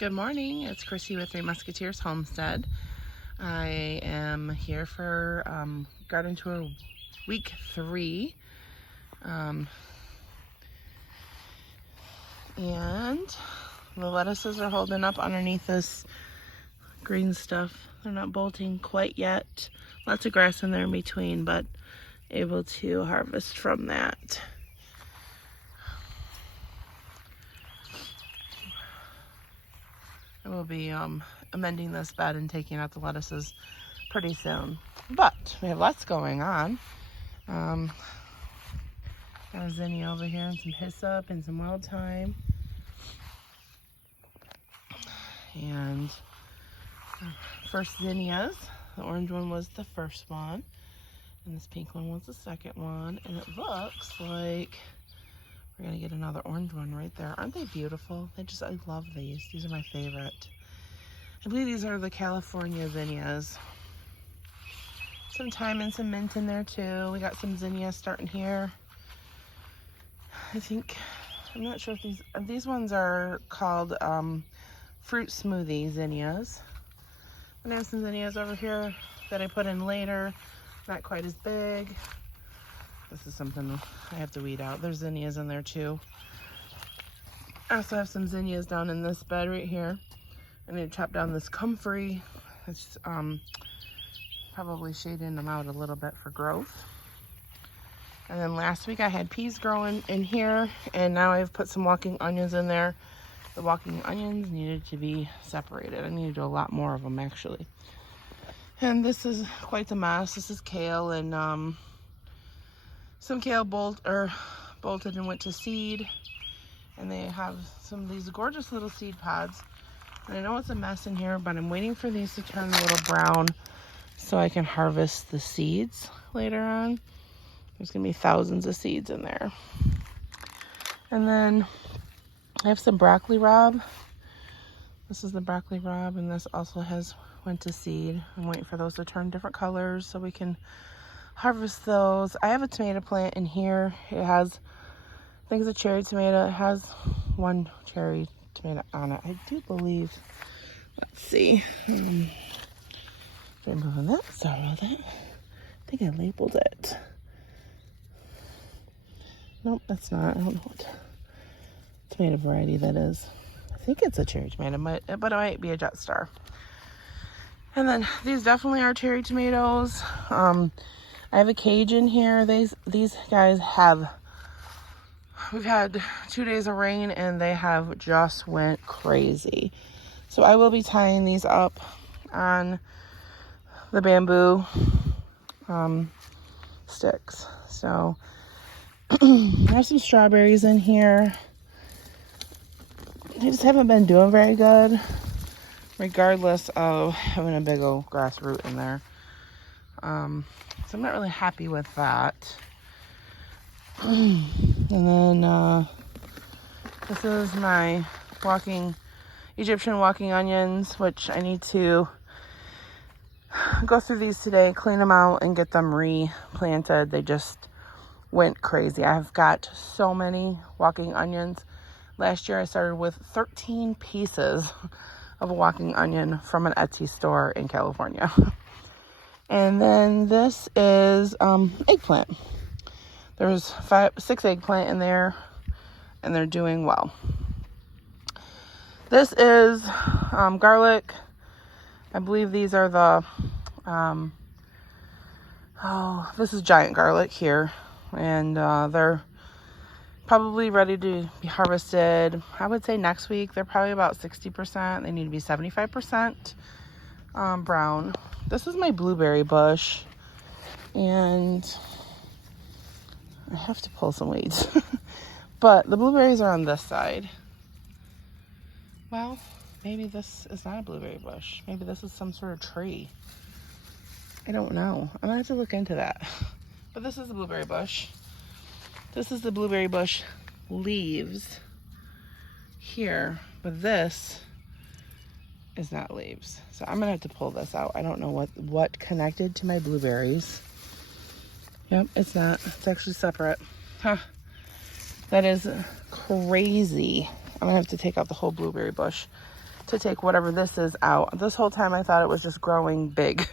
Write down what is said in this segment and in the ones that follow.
Good morning, it's Chrissy with Three Musketeers Homestead. I am here for garden tour week 3. And the lettuces are holding up underneath this green stuff. They're not bolting quite yet. Lots of grass in there in between, but able to harvest from that. I will be amending this bed and taking out the lettuces pretty soon. But we have lots going on. Got a zinnia over here and some hyssop and some wild thyme. And first zinnias. The orange one was the first one. And this pink one was the second one. And it looks like we're going to get another orange one right there. Aren't they beautiful? I love these. These are my favorite. I believe these are the California zinnias. Some thyme and some mint in there too. We got some zinnias starting here. I'm not sure if these ones are called fruit smoothie zinnias. And I have some zinnias over here that I put in later. Not quite as big. This is something I have to weed out. There's zinnias in there too. I also have some zinnias down in this bed right here. I need to chop down this comfrey. It's probably shading them out a little bit for growth. And then last week I had peas growing in here, and now I've put some walking onions in there. The walking onions needed to be separated. I need to do a lot more of them actually. And this is quite a mess. This is kale, and some kale bolted and went to seed. And they have some of these gorgeous little seed pods. And I know it's a mess in here, but I'm waiting for these to turn a little brown so I can harvest the seeds later on. There's gonna be thousands of seeds in there. And then I have some broccoli rabe. This is the broccoli rabe, and this also went to seed. I'm waiting for those to turn different colors so we can harvest those. I have a tomato plant in here. It has, I think it's a cherry tomato. It has one cherry tomato on it. I do believe, let's see. Removing that, sorry about that. I think I labeled it. Nope, that's not. I don't know what tomato variety that is. I think it's a cherry tomato, but it might be a Jetstar. And then these definitely are cherry tomatoes. I have a cage in here. These guys we've had 2 days of rain and they have just went crazy. So I will be tying these up on the bamboo sticks. So I have some strawberries in here. I just haven't been doing very good, regardless of having a big old grass root in there. So I'm not really happy with that. And then this is my Egyptian walking onions, which I need to go through these today, clean them out, and get them replanted. They just went crazy. I've got so many walking onions. Last year I started with 13 pieces of a walking onion from an Etsy store in California. And then this is eggplant. There's 6 eggplant in there, and they're doing well. This is garlic. I believe these are the this is giant garlic here, and they're probably ready to be harvested. I would say next week. They're probably about 60%. They need to be 75% brown. This is my blueberry bush, and I have to pull some weeds. But the blueberries are on this side. Well, maybe this is not a blueberry bush. Maybe this is some sort of tree. I don't know. I'm gonna have to look into that. But this is the blueberry bush. This is the blueberry bush leaves here, but this is not leaves. So I'm gonna have to pull this out. I don't know what connected to my blueberries. Yep, it's not. It's actually separate. Huh. That is crazy. I'm gonna have to take out the whole blueberry bush to take whatever this is out. This whole time I thought it was just growing big.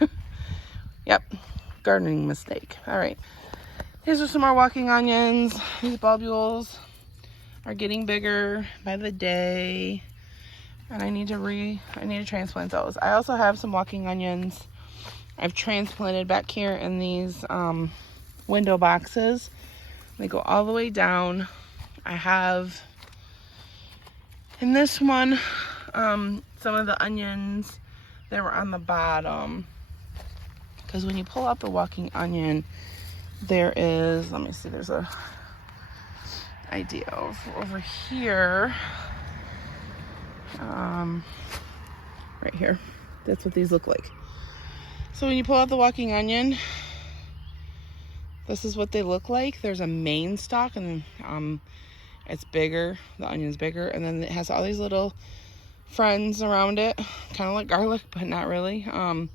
Yep, gardening mistake. All right, these are some more walking onions. These bulbules are getting bigger by the day, and I need to transplant those. I also have some walking onions I've transplanted back here in these window boxes. They go all the way down. I have in this one some of the onions that were on the bottom, because when you pull out the walking onion, there is, let me see, there's a idea of over here, right here. That's what these look like. So when you pull out the walking onion, this is what they look like. There's a main stalk, and it's bigger, the onion's bigger, and then it has all these little friends around it, kind of like garlic, but not really. And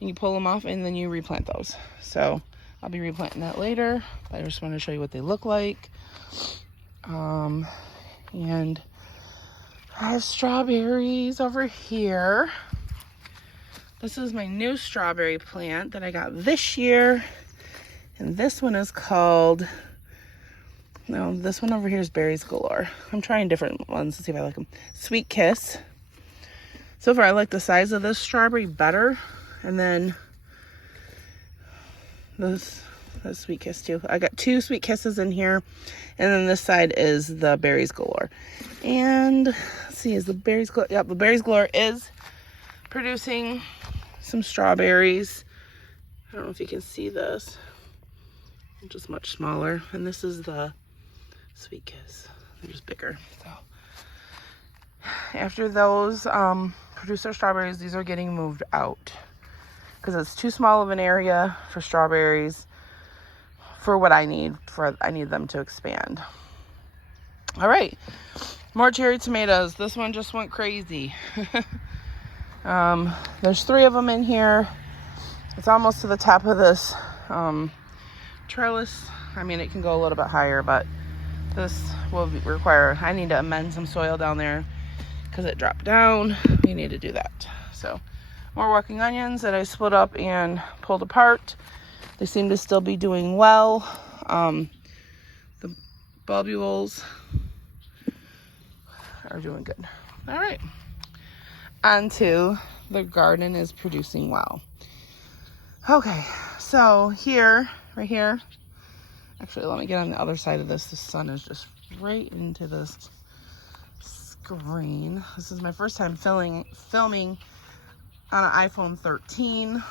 you pull them off, and then you replant those. So I'll be replanting that later, but I just want to show you what they look like. And I have strawberries over here. This is my new strawberry plant that I got this year. And this one is called, no, this one over here is Berries Galore. I'm trying different ones to see if I like them. Sweet Kiss. So far, I like the size of this strawberry better. And then this Sweet Kiss too. I got 2 Sweet Kisses in here. And then this side is the Berries Galore. And let's see, is the Berries Galore? Yep, the Berries Galore is producing some strawberries. I don't know if you can see this. Just much smaller. And this is the Sweet Kiss. They're just bigger. So after those produce their strawberries, these are getting moved out, because it's too small of an area for strawberries for what I need. I need them to expand. All right, more cherry tomatoes. This one just went crazy. There's 3 of them in here. It's almost to the top of this trellis. I mean, it can go a little bit higher, but this will require, I need to amend some soil down there because it dropped down. We need to do that. So more walking onions that I split up and pulled apart. They seem to still be doing well. The bulbules are doing good. All right, on to the garden is producing well. Okay, so here, right here, actually let me get on the other side of this. The sun is just right into this screen. This is my first time filming on an iPhone 13.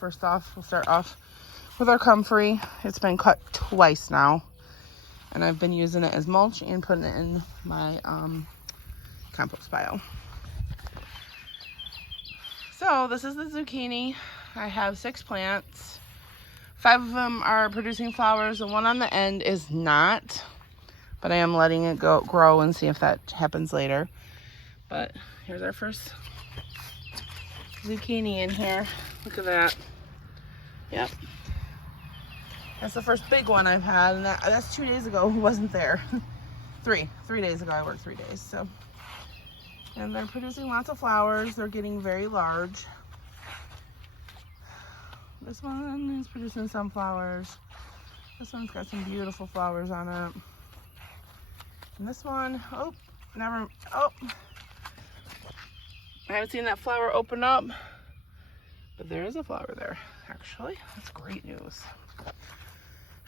First off, we'll start off with our comfrey. It's been cut twice now, and I've been using it as mulch and putting it in my compost pile. So this is the zucchini. I have 6 plants. 5 of them are producing flowers. The one on the end is not, but I am letting it grow and see if that happens later. But here's our first zucchini in here. Look at that. Yep. That's the first big one I've had, and that's 2 days ago. Who wasn't there? 3 days ago. I worked 3 days. So, and they're producing lots of flowers. They're getting very large. This one is producing some flowers. This one's got some beautiful flowers on it. And this one, I haven't seen that flower open up, but there is a flower there, actually. That's great news.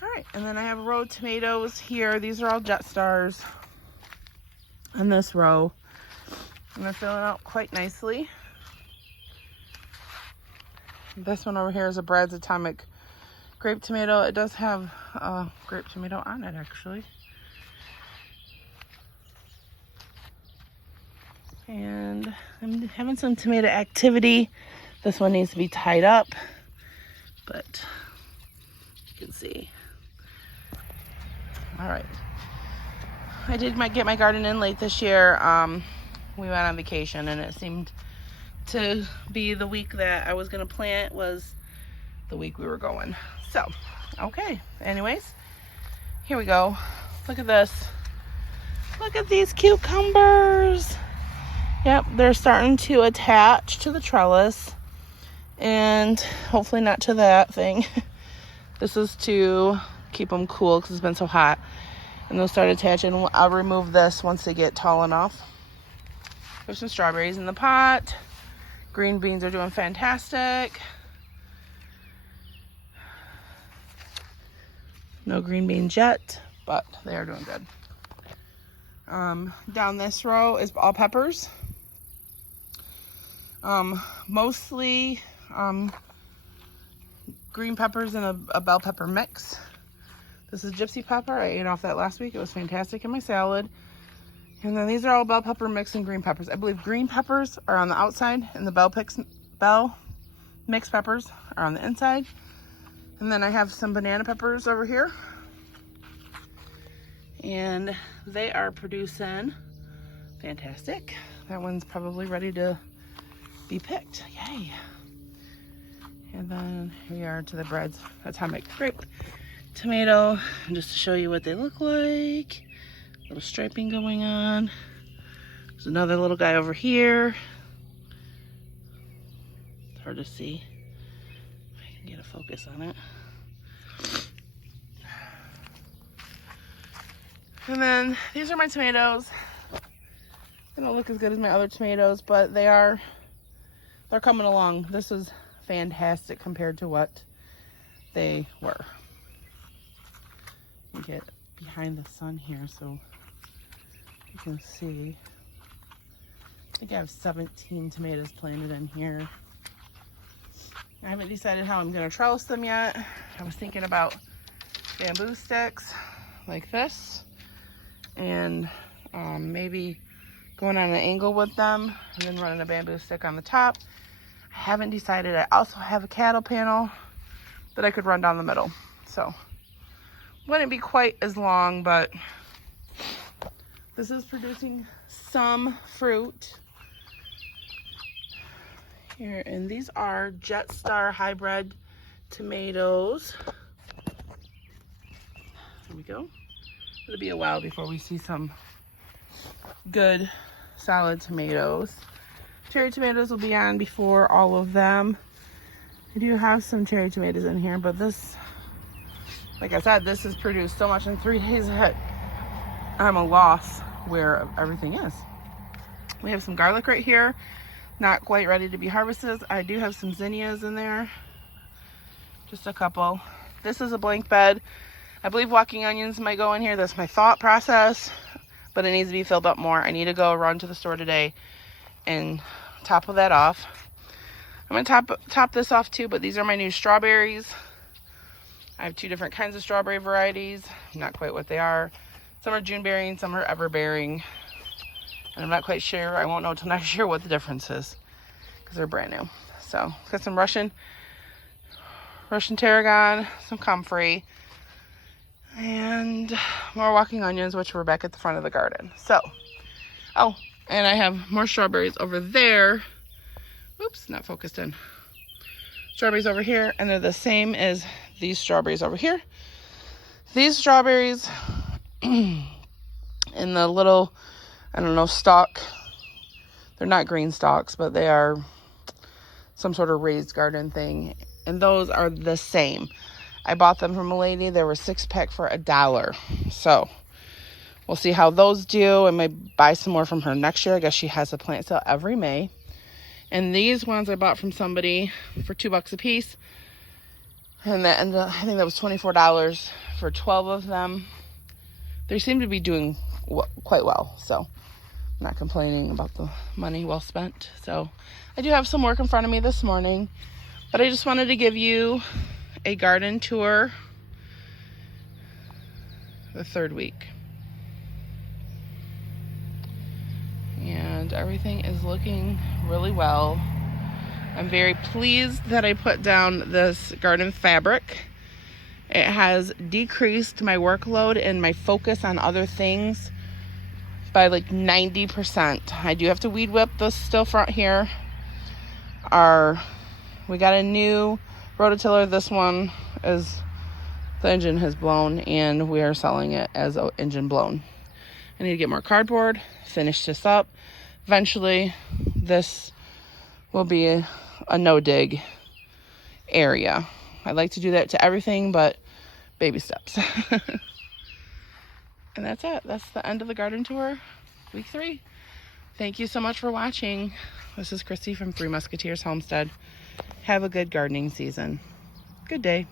All right, and then I have a row of tomatoes here. These are all Jet Stars in this row, and they're filling out quite nicely. This one over here is a Brad's Atomic grape tomato. It does have a grape tomato on it, actually. And I'm having some tomato activity. This one needs to be tied up, but you can see. All right. I did get my garden in late this year. We went on vacation, and it seemed to be the week that I was gonna plant was the week we were going. So, okay. Anyways, here we go. Look at this. Look at these cucumbers. Yep, they're starting to attach to the trellis. And hopefully not to that thing. This is to keep them cool because it's been so hot. And they'll start attaching. I'll remove this once they get tall enough. There's some strawberries in the pot. Green beans are doing fantastic. No green beans yet, but they are doing good. Down this row is all peppers. Mostly green peppers and a bell pepper mix. This is gypsy pepper. I ate off that last week. It was fantastic in my salad. And then these are all bell pepper mix and green peppers. I believe green peppers are on the outside and the bell mixed peppers are on the inside. And then I have some banana peppers over here. And they are producing fantastic. That one's probably ready to be picked. Yay. And then here we are to the breads. Atomic grape tomato. And just to show you what they look like. Little striping going on. There's another little guy over here. It's hard to see. I can get a focus on it. And then these are my tomatoes. They don't look as good as my other tomatoes, but they're coming along. This is fantastic compared to what they were. Let me get behind the sun here so you can see. I think I have 17 tomatoes planted in here. I haven't decided how I'm going to trellis them yet. I was thinking about bamboo sticks like this and maybe going on an angle with them and then running a bamboo stick on the top. I haven't decided. I also have a cattle panel that I could run down the middle. So wouldn't be quite as long, but this is producing some fruit here. And these are Jetstar hybrid tomatoes. There we go. It'll be a while before we see some good solid tomatoes. Cherry tomatoes will be on before all of them. I do have some cherry tomatoes in here, but this, like I said, this has produced so much in 3 days that I'm a loss where everything is. We have some garlic right here, not quite ready to be harvested. I do have some zinnias in there, just a couple. This is a blank bed. I believe walking onions might go in here. That's my thought process, but it needs to be filled up more. I need to go run to the store today and top that off. I'm gonna top this off too, but these are my new strawberries. I have 2 different kinds of strawberry varieties. Not quite what they are. Some are June bearing, some are ever bearing. And I'm not quite sure. I won't know until next year what the difference is because they're brand new. So got some Russian tarragon, some comfrey, and more walking onions, which were back at the front of the garden. So, oh, and I have more strawberries over there. Oops, not focused in. Strawberries over here, and they're the same as these strawberries over here. These strawberries in the little, I don't know, stalk. They're not green stalks, but they are some sort of raised garden thing. And those are the same. I bought them from a lady. They were 6-pack for $1. So we'll see how those do. I may buy some more from her next year. I guess she has a plant sale every May. And these ones I bought from somebody for $2 a piece. And I think that was $24 for 12 of them. They seem to be doing quite well. So I'm not complaining about the money well spent. So I do have some work in front of me this morning. But I just wanted to give you a garden tour the 3rd week. And everything is looking really well. I'm very pleased that I put down this garden fabric. It has decreased my workload and my focus on other things by like 90%. I do have to weed whip the still front here. We got a new rototiller. This one is, the engine has blown and we are selling it as engine blown. I need to get more cardboard, finish this up. Eventually, this will be a no-dig area. I like to do that to everything, but baby steps. And that's it. That's the end of the garden tour, week 3. Thank you so much for watching. This is Christy from Three Musketeers Homestead. Have a good gardening season. Good day.